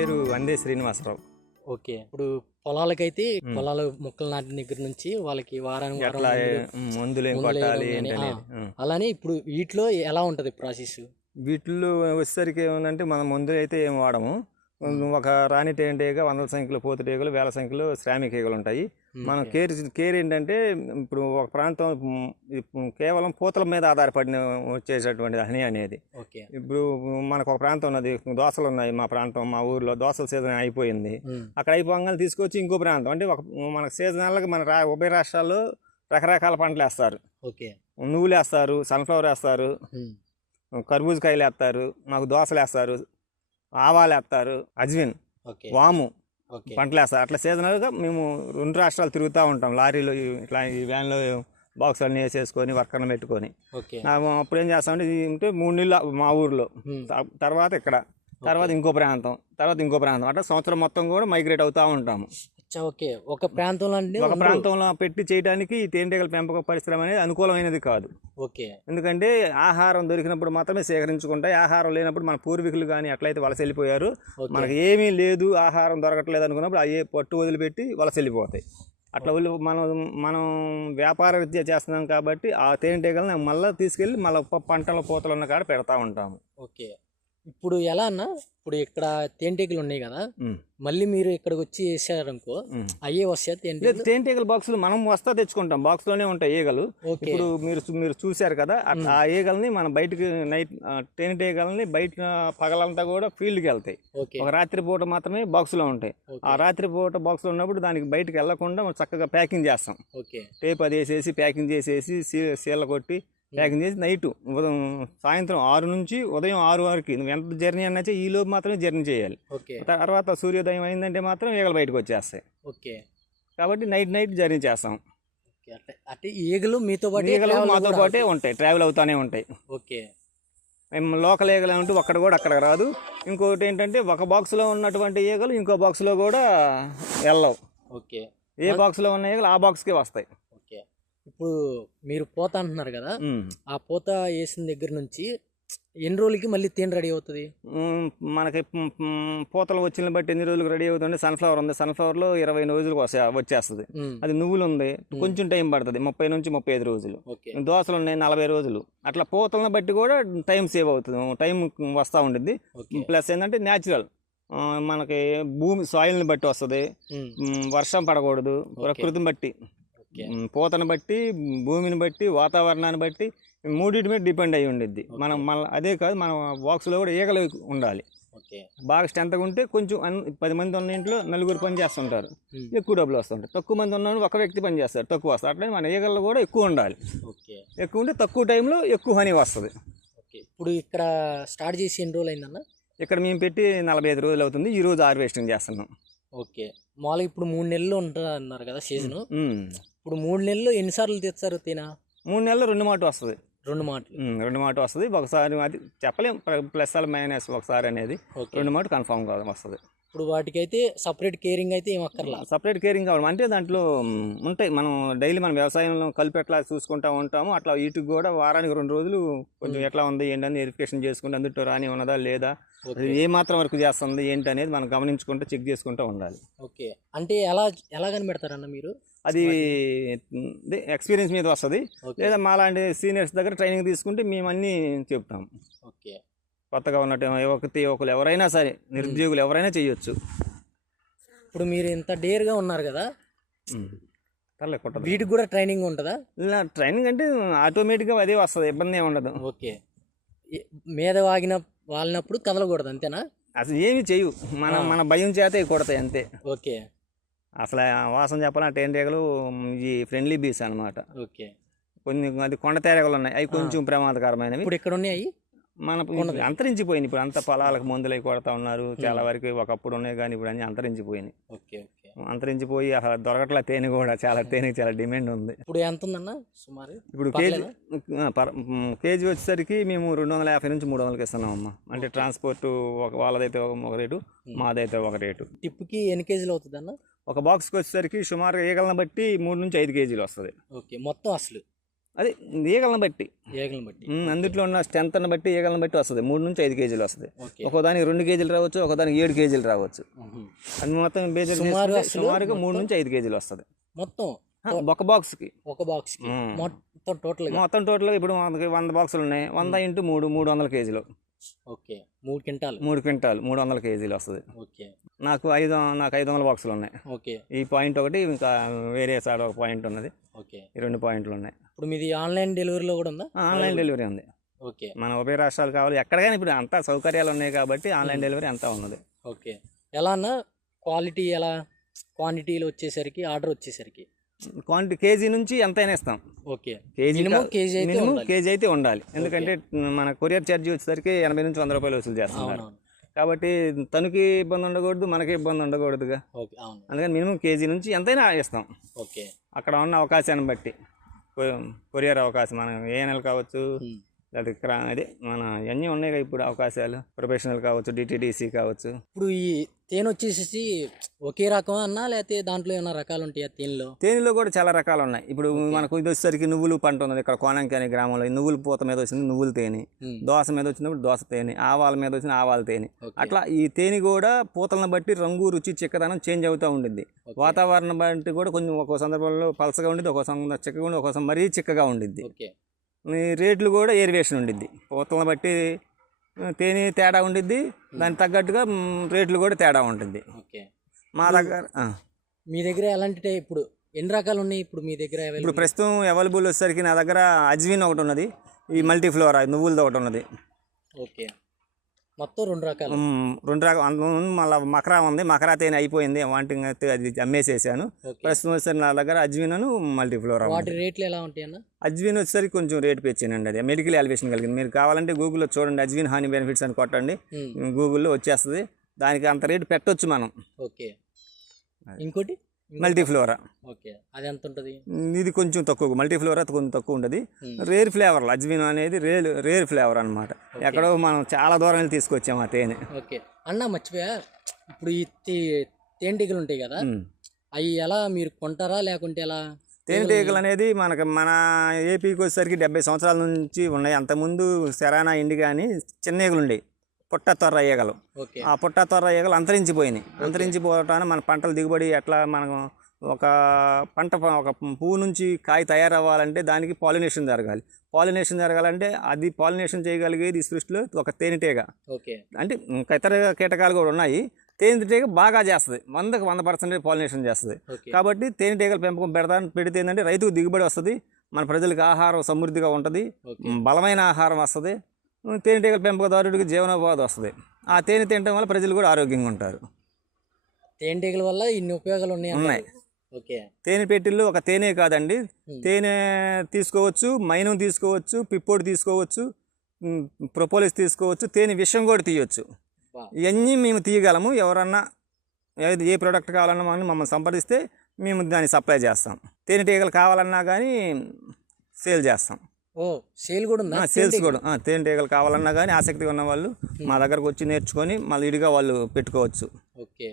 పేరు వందే శ్రీనివాసరావు. ఓకే. ఇప్పుడు పొలాలకైతే. పొలాలు మొక్కలు నాటిన దగ్గర నుంచి వాళ్ళకి వారానికి వారం మందులు, కొట్టాలి. అలానే ఇప్పుడు వీటిలో ఎలా ఉంటది ప్రాసెస్? వీటిల్లో వచ్చేసరికి ఏమంటే మనం మందులు అయితే ఏం వాడము. ఒక రాణి తేనెటీగ వందల సంఖ్యలో పోతుటీగలు వేల సంఖ్యలో శ్రామిక ఈగలు ఉంటాయి. మనం కేర్ కేర్ ఏంటంటే ఇప్పుడు ఒక ప్రాంతం కేవలం పూతల మీద ఆధారపడిన వచ్చేటటువంటి హని అనేది. ఓకే. ఇప్పుడు మనకు ఒక ప్రాంతం ఉన్నది దోసలు ఉన్నాయి మా ప్రాంతం మా ఊర్లో దోసల సీజన్ అయిపోయింది. అక్కడ అయిపోగానే తీసుకొచ్చి ఇంకో ప్రాంతం అంటే ఒక మన సీజనల్గా మన రా ఉభయ రాష్ట్రాల్లో రకరకాల పంటలు వేస్తారు. ఓకే. నువ్వులు వేస్తారు సన్ఫ్లవర్ వేస్తారు. కర్బూజకాయలు వేస్తారు మాకు దోసలు వేస్తారు. ఆవాలు వేస్తారు అజ్విన్ వాము ఓకే. పంటలు వేస్తారు అట్లా సీజనల్గా మేము రెండు రాష్ట్రాలు తిరుగుతూ ఉంటాం. లారీలో ఇట్లా ఈ వ్యాన్లో బాక్స్ అన్నీ వేసేసుకొని వర్కర్ని పెట్టుకొని. అప్పుడు ఏం చేస్తామంటే ఉంటే మూడు నెలలు మా ఊర్లో. తర్వాత ఇక్కడ. తర్వాత ఇంకో ప్రాంతం. తర్వాత ఇంకో ప్రాంతం. అట్లా సంవత్సరం మొత్తం కూడా మైగ్రేట్ అవుతూ ఉంటాము. ఓకే. ఒక ప్రాంతంలో అంటే ఒక. ప్రాంతంలో పెట్టి చేయడానికి ఈ తేనెటీగల పెంపక పరిశ్రమ అనేది అనుకూలమైనది కాదు. ఓకే. ఎందుకంటే ఆహారం దొరికినప్పుడు మాత్రమే సేకరించుకుంటాయి. ఆహారం లేనప్పుడు మన పూర్వీకులు కానీ ఎట్లయితే వలస వెళ్ళిపోయారు మనకి ఏమీ లేదు ఆహారం దొరకట్లేదు అనుకున్నప్పుడు అయ్యే పట్టు వదిలిపెట్టి వలస వెళ్ళిపోతాయి అట్లా వదిలి మనం మనం వ్యాపార విద్య చేస్తున్నాం కాబట్టి ఆ తేనెటీగలను మళ్ళీ తీసుకెళ్ళి మళ్ళీ పంటల పూతలు ఉన్న కాడ పెడతా ఉంటాము. ఓకే. ఇప్పుడు ఎలా అన్న ఇప్పుడు ఇక్కడ తేనెటీగలు ఉన్నాయి కదా మళ్ళీ మీరు ఇక్కడికి వచ్చి వేసారనుకో. అయ్యే వస్తాయి తేనెటీగలు? తేనెటీగల బాక్సులు మనం వస్తా తెచ్చుకుంటాం. బాక్స్లోనే ఉంటాయి ఈగలు. ఇప్పుడు మీరు మీరు చూశారు కదా ఆ ఈగల్ని మనం బయటకి నైట్ తేనెటీగల్ని బయట పగలంతా కూడా ఫీల్డ్కి వెళ్తాయి. ఒక రాత్రి పూట మాత్రమే బాక్స్లో ఉంటాయి. ఓకే. ఆ రాత్రి పూట బాక్స్లో ఉన్నప్పుడు దానికి బయటకు వెళ్ళకుండా మనం చక్కగా ప్యాకింగ్ చేస్తాం. ఓకే. టేప్ అది వేసేసి ప్యాకింగ్ చేసేసి సీల కొట్టి ప్యాకింగ్ చేసి నైట్ ఉదయం సాయంత్రం ఆరు నుంచి ఉదయం ఆరు వరకు. నువ్వు ఎంత జర్నీ అన్నచ్చే ఈ లోపు మాత్రమే జర్నీ చేయాలి. ఓకే తర్వాత సూర్యోదయం అయిందంటే మాత్రం ఈగలు బయటకు వచ్చేస్తాయి. ఓకే కాబట్టి నైట్ నైట్ జర్నీ చేస్తాం. అంటే అంటే ఈగలు మీతో పాటు ఈగలు మాతో పాటే ఉంటాయి. ట్రావెల్ అవుతానే ఉంటాయి. ఓకే మేము లోకల్ ఈగలు ఉంటే ఒక్కడ కూడా అక్కడ రాదు. ఇంకొకటి ఏంటంటే ఒక బాక్స్లో ఉన్నటువంటి ఈగలు ఇంకో బాక్స్లో కూడా వెళ్ళవు. ఓకే ఏ బాక్స్లో ఉన్న ఈగలు ఆ బాక్స్కే వస్తాయి. ఇప్పుడు మీరు పోత అంటున్నారు కదా. ఆ పోత వేసిన దగ్గర నుంచి ఎన్ని రోజులకి మళ్ళీ తేనె రెడీ అవుతుంది? మనకి పూతలు వచ్చిన బట్టి ఎన్ని రోజులకు రెడీ అవుతుంది సన్ఫ్లవర్ ఉంది. సన్ఫ్లవర్లో ఇరవై రోజులకు వచ్చేస్తుంది. అది నువ్వులు ఉంది. కొంచెం టైం పడుతుంది. ముప్పై నుంచి ముప్పై ఐదు రోజులు. దోసలు ఉన్నాయి నలభై రోజులు. అట్లా పూతలను బట్టి కూడా టైం సేవ్ అవుతుంది. టైం వస్తూ ఉంటుంది ప్లస్ ఏంటంటే న్యాచురల్. మనకి భూమి సాయిల్ని బట్టి వస్తుంది. వర్షం పడకూడదు. ప్రకృతిని బట్టి. పూతను బట్టి భూమిని బట్టి వాతావరణాన్ని బట్టి మూడింటి మీద డిపెండ్ అయి ఉండిద్ది. మనం మళ్ళీ అదే కాదు మన బాక్స్లో కూడా ఈగలు ఉండాలి. ఓకే. బాగా స్ట్రెంత్గా ఉంటే కొంచెం పది మంది ఉన్న ఇంట్లో నలుగురు పని చేస్తుంటారు. ఎక్కువ డబ్బులు వస్తుంటాయి. తక్కువ మంది ఉన్న ఒక వ్యక్తి పని చేస్తారు తక్కువ వస్తారు అట్లనే మన ఈగలు కూడా ఎక్కువ ఉండాలి. ఓకే. ఎక్కువ ఉంటే తక్కువ టైంలో ఎక్కువ హనీ వస్తుంది. ఓకే. ఇప్పుడు ఇక్కడ స్టార్ట్ చేసి ఎన్ని రోజులు అయిందన్న ఇక్కడ మేము పెట్టి నలభై ఐదు రోజులు అవుతుంది. ఈ రోజు హార్వెస్టింగ్ చేస్తున్నాం. ఓకే. మామూలుగా ఇప్పుడు మూడు నెలలు ఉంటుంది అన్నారు కదా సీజన్. ఇప్పుడు మూడు నెలలు ఎన్నిసార్లు తెస్తారు తేనా? మూడు నెలలు రెండు మాట వస్తుంది. రెండు మాటలు. ఉమ్, రెండు మాట వస్తుంది. ఒకసారి అది చెప్పలేం. ప్లస్ ఆల్ మైనస్ ఒకసారి అనేది రెండు మాట కన్ఫామ్ కాదు వస్తుంది. ఇప్పుడు వాటికైతే సపరేట్ కేరింగ్ అయితే ఏం అక్కర్లా? సపరేట్ కేరింగ్ కావాలి. అంటే దాంట్లో ఉంటాయి. మనం డైలీ మనం వ్యవసాయంలో కలిపి ఎట్లా చూసుకుంటా ఉంటాము. అట్లా వీటికి కూడా వారానికి రెండు రోజులు కొంచెం ఎట్లా ఉంది ఏంటని వెరిఫికేషన్ చేసుకుంటే అందులో రాని ఉన్నదా లేదా? ఏ మాత్రం వరకు చేస్తుంది ఏంటి అనేది మనం గమనించుకుంటూ చెక్ చేసుకుంటూ ఉండాలి. ఓకే. అంటే ఎలా ఎలా కనిపెడతారన్న మీరు? అది ఎక్స్పీరియన్స్ మీద వస్తుంది. లేదా మాలాంటి సీనియర్స్ దగ్గర ట్రైనింగ్ తీసుకుంటే మేము అన్నీ చెప్తాం. ఓకే. కొత్తగా ఉన్నట్టు యువకతి యువకులు ఎవరైనా సరే నిరుద్యోగులు ఎవరైనా చేయొచ్చు ఇప్పుడు మీరు ఇంత డేర్గా ఉన్నారు కదా? వీటికి కూడా ట్రైనింగ్ ఉంటుందా? ట్రైనింగ్ అంటే ఆటోమేటిక్గా అదే వస్తుంది ఇబ్బంది ఏమి ఉండదు. ఓకే. మీద వాగిన వాలినప్పుడు కదలకూడదు అంతేనా? అసలు ఏమి చేయు మన. మన భయం చేతే కొడతాయి అంతే. ఓకే. అసలు వాసన చెప్పాలంటే తేనెటీగలు ఈ ఫ్రెండ్లీ బీస్ అన్నమాట. ఓకే. కొన్ని అది కొండ తేరగలు ఉన్నాయి. అవి కొంచెం ప్రమాదకరమైనవి. ఇప్పుడు ఇక్కడ ఉన్నాయి? మన కొండది. అంతరించిపోయినాయి. ఇప్పుడు అంత పొలాలకు మందులు అవి కొడతా ఉన్నారు. చాలా వరకు ఒకప్పుడు ఉన్నాయి కానీ ఇప్పుడు అన్ని అంతరించిపోయినాయి. Okay okay. అంతరించిపోయి అసలు దొరకట్ల తేనె కూడా. చాలా తేనెకి చాలా డిమాండ్ ఉంది. ఇప్పుడు ఎంత ఉందన్న సుమారు? ఇప్పుడు కేజీ కేజీ వచ్చేసరికి మేము రెండు వందల యాభై నుంచి మూడు వందలకి ఇస్తున్నాం అమ్మా అంటే ట్రాన్స్పోర్ట్ ఒక వాళ్ళదైతే ఒక ఒక రేటు మాదైతే ఒక రేటు. టిప్కి ఎన్ని కేజీలు అవుతుంది అన్న ఒక బాక్స్కి వచ్చేసరికి సుమారుగా ఈగలను బట్టి మూడు నుంచి ఐదు కేజీలు వస్తుంది. ఓకే మొత్తం అసలు? అది ఈగలను బట్టి. ఏగలను బట్టి. అందుట్లో ఉన్న స్ట్రెంత్ని బట్టి ఈగలను బట్టి వస్తుంది. మూడు నుంచి ఐదు కేజీలు వస్తుంది. ఓకే. ఒక్కో దానికి రెండు కేజీలు రావచ్చు ఒక్కో దానికి ఏడు కేజీలు రావచ్చు. అది మొత్తం సుమారుగా మూడు నుంచి ఐదు కేజీలు వస్తుంది. మొత్తం? ఒక బాక్స్కి. ఒక బాక్స్. మొత్తం టోటల్ మొత్తం టోటల్గా ఇప్పుడు వంద బాక్సులు ఉన్నాయి. వంద ఇంటూ మూడు మూడు వందల కేజీలు. ఓకే మూడు క్వింటాలు. మూడు క్వింటాలు మూడు వందల కేజీలు వస్తుంది. ఓకే. నాకు ఐదు నాకు ఐదు వందల బాక్సులు ఉన్నాయి. ఓకే. ఈ పాయింట్ ఒకటి ఇంకా వేరే సైడ్ ఒక పాయింట్ ఉన్నది. ఓకే. ఈ రెండు పాయింట్లు ఉన్నాయి. ఇప్పుడు మీది ఆన్లైన్ డెలివరీలో కూడా ఉందా? ఆన్లైన్ డెలివరీ ఉంది. ఓకే. మన ఉభయ రాష్ట్రాలు కావాలి. ఎక్కడికైనా ఇప్పుడు అంతా సౌకర్యాలు ఉన్నాయి కాబట్టి ఆన్లైన్ డెలివరీ అంతా ఉన్నది. ఓకే. ఎలా అన్నా క్వాలిటీ ఎలా? క్వాంటిటీలు వచ్చేసరికి ఆర్డర్ వచ్చేసరికి. క్వాంటిటీ కేజీ నుంచి ఎంతైనా ఇస్తాం. ఓకే. కేజీ కేజీ అయితే మినిమం ఉండాలి. కేజీ అయితే ఉండాలి. ఎందుకంటే మన కొరియర్ ఛార్జీ వచ్చేసరికి ఎనభై నుంచి వంద రూపాయలు వసూలు చేస్తున్నారు. అవునవును. కాబట్టి తనకి ఇబ్బంది ఉండకూడదు మనకి ఇబ్బంది ఉండకూడదుగా. ఓకే అవును. అందుకని మినిమం కేజీ నుంచి ఎంతైనా ఇస్తాం ఓకే. అక్కడ ఉన్న అవకాశాన్ని బట్టి కొరియర్ అవకాశం మనం ఏ నెల కావచ్చు అది క్రా అదే మన అన్నీ ఉన్నాయి కదా ఇప్పుడు అవకాశాలు. ప్రొఫెషనల్ కావచ్చు డిటీడీసీ కావచ్చు. ఇప్పుడు ఈ తేనె వచ్చేసేసి ఒకే రకం అన్నా లేకపోతే దాంట్లో ఏమైనా రకాలు ఉంటాయా తేనెలో? తేనెలో కూడా చాలా రకాలు ఉన్నాయి. ఇప్పుడు మనకు ఇది వచ్చేసరికి నువ్వులు పంట ఉన్నది ఇక్కడ కోనంకి అనే గ్రామంలో. ఈ నువ్వుల పూత మీద వచ్చింది నువ్వుల తేనె. దోస మీద వచ్చినప్పుడు దోస తేనె. ఆవాల మీద వచ్చిన ఆవాల తేనె. అట్లా ఈ తేనె కూడా పూతలను బట్టి రంగు రుచి చిక్కదనం చేంజ్ అవుతూ ఉండిద్ది. ఓకే. వాతావరణం బట్టి కూడా కొంచెం ఒక్కో సందర్భంలో పలసగా ఉండిద్ది ఒక్కో సందర్భం చిక్కగా ఉండి ఒక్కోసారి మరీ చిక్కగా ఉండిద్ది. రేట్లు కూడా ఏరివేషన్ ఉండిద్ది. పూతలను బట్టి తేనె తేడా ఉండిద్ది. దానికి తగ్గట్టుగా రేట్లు కూడా తేడా ఉంటుంది ఓకే. మా దగ్గర. మీ దగ్గర ఎలాంటి ఇప్పుడు ఎన్ని రకాలు ఉన్నాయి? ఇప్పుడు మీ దగ్గర ఇప్పుడు? ప్రస్తుతం అవైలబుల్ వచ్చేసరికి నా దగ్గర అజ్విన్ ఒకటి ఉన్నది. ఈ మల్టీఫ్లోరా నువ్వులది ఒకటి ఉన్నది. ఓకే. మొత్తం రెండు రకాలు. రెండు రకం అంతకుముందు మళ్ళీ మకరా ఉంది. మకరా తేనె అయిపోయింది. వాంటింగ్ అది అమ్మేసేసాను. ప్రస్తుతం వచ్చేసరికి నా దగ్గర అజ్విన్ అను మల్టీఫ్లోరా ఉంది. వాటి రేట్లు ఎలా ఉంటాయి అన్న? అజ్విన్ వచ్చేసరికి కొంచెం రేట్ పెంచానండి అది. మెడికల్ ఎలివేషన్ కలిగింది. మీరు కావాలంటే గూగుల్లో చూడండి. అజ్విన్ హాని బెనిఫిట్స్ అని కొట్టండి. గూగుల్లో వచ్చేస్తుంది. దానికి అంత రేటు పెట్టొచ్చు మనం. ఓకే. ఇంకోటి? మల్టీఫ్లోరా. ఓకే. అది ఎంత ఉంటుంది? ఇది కొంచెం తక్కువ మల్టీఫ్లోరా కొంచెం తక్కువ ఉంటుంది. రేర్ ఫ్లేవర్ అజ్విన్ అనేది రేర్ రేర్ ఫ్లేవర్ అనమాట ఎక్కడో మనం చాలా దూరం వెళ్ళి తీసుకొచ్చాము ఆ తేనె. ఓకే. అన్న మర్చిపోయా? ఇప్పుడు ఈ తేనెటీగలు ఉంటాయి కదా. అవి ఎలా మీరు కొంటారా? లేకుంటే ఎలా? తేనెటీగలు అనేది మనకి మన ఏపీకి వచ్చేసరికి డెబ్బై సంవత్సరాల నుంచి ఉన్నాయి. అంతకుముందు శరానా ఇండి కానీ చిన్న ఈగలు ఉండేవి పుట్ట తొర్ర ఈగలు. ఆ పుట్ట తొర్ర ఈగలు అంతరించిపోయినాయి. అంతరించిపోవటాన్ని మన పంటల దిగుబడి ఎట్లా మనం ఒక పంట ఒక పువ్వు నుంచి కాయ తయారవ్వాలంటే దానికి పాలినేషన్ జరగాలి. పాలినేషన్ జరగాలంటే అది పాలినేషన్ చేయగలిగేది ఈ సృష్టిలో ఒక తేనెటీగ ఓకే. అంటే ఇంకా ఇతర కీటకాలు కూడా ఉన్నాయి. తేనెటీగ బాగా చేస్తుంది. వందకు వంద పర్సెంటేజ్ పాలినేషన్ చేస్తుంది. కాబట్టి తేనెటీగల పెంపకం పెడతా పెడితే ఏంటంటే రైతుకు దిగుబడి వస్తుంది మన ప్రజలకు ఆహారం సమృద్ధిగా ఉంటుంది బలమైన ఆహారం వస్తుంది తేనెటీగల పెంపకదారుడికి జీవనోపాధి వస్తుంది. ఆ తేనె తినడం వల్ల ప్రజలు కూడా ఆరోగ్యంగా ఉంటారు. తేనెటీగల వల్ల ఇన్ని ఉపయోగాలు ఉన్నాయి ఉన్నాయి. తేనె పెట్టిల్లో ఒక తేనె కాదండి. తేనె తీసుకోవచ్చు మైనం తీసుకోవచ్చు పిప్పోడి తీసుకోవచ్చు ప్రొపోలిస్ తీసుకోవచ్చు తేనె విషం కూడా తీయవచ్చు. ఇవన్నీ మేము తీయగలము. ఎవరన్నా ఏ ప్రోడక్ట్ కావాలన్నా మనం మమ్మల్ని సంప్రదిస్తే మేము దాన్ని సప్లై చేస్తాం. తేనెటీగలు కావాలన్నా కానీ సేల్ చేస్తాం. ఓ సేల్ కూడా ఉందా? సేల్స్ కూడా తేనెటీగలు కావాలన్నా కానీ ఆసక్తిగా ఉన్న వాళ్ళు మా దగ్గరకు వచ్చి నేర్చుకొని మళ్ళీ ఇడిగా వాళ్ళు పెట్టుకోవచ్చు. ఓకే.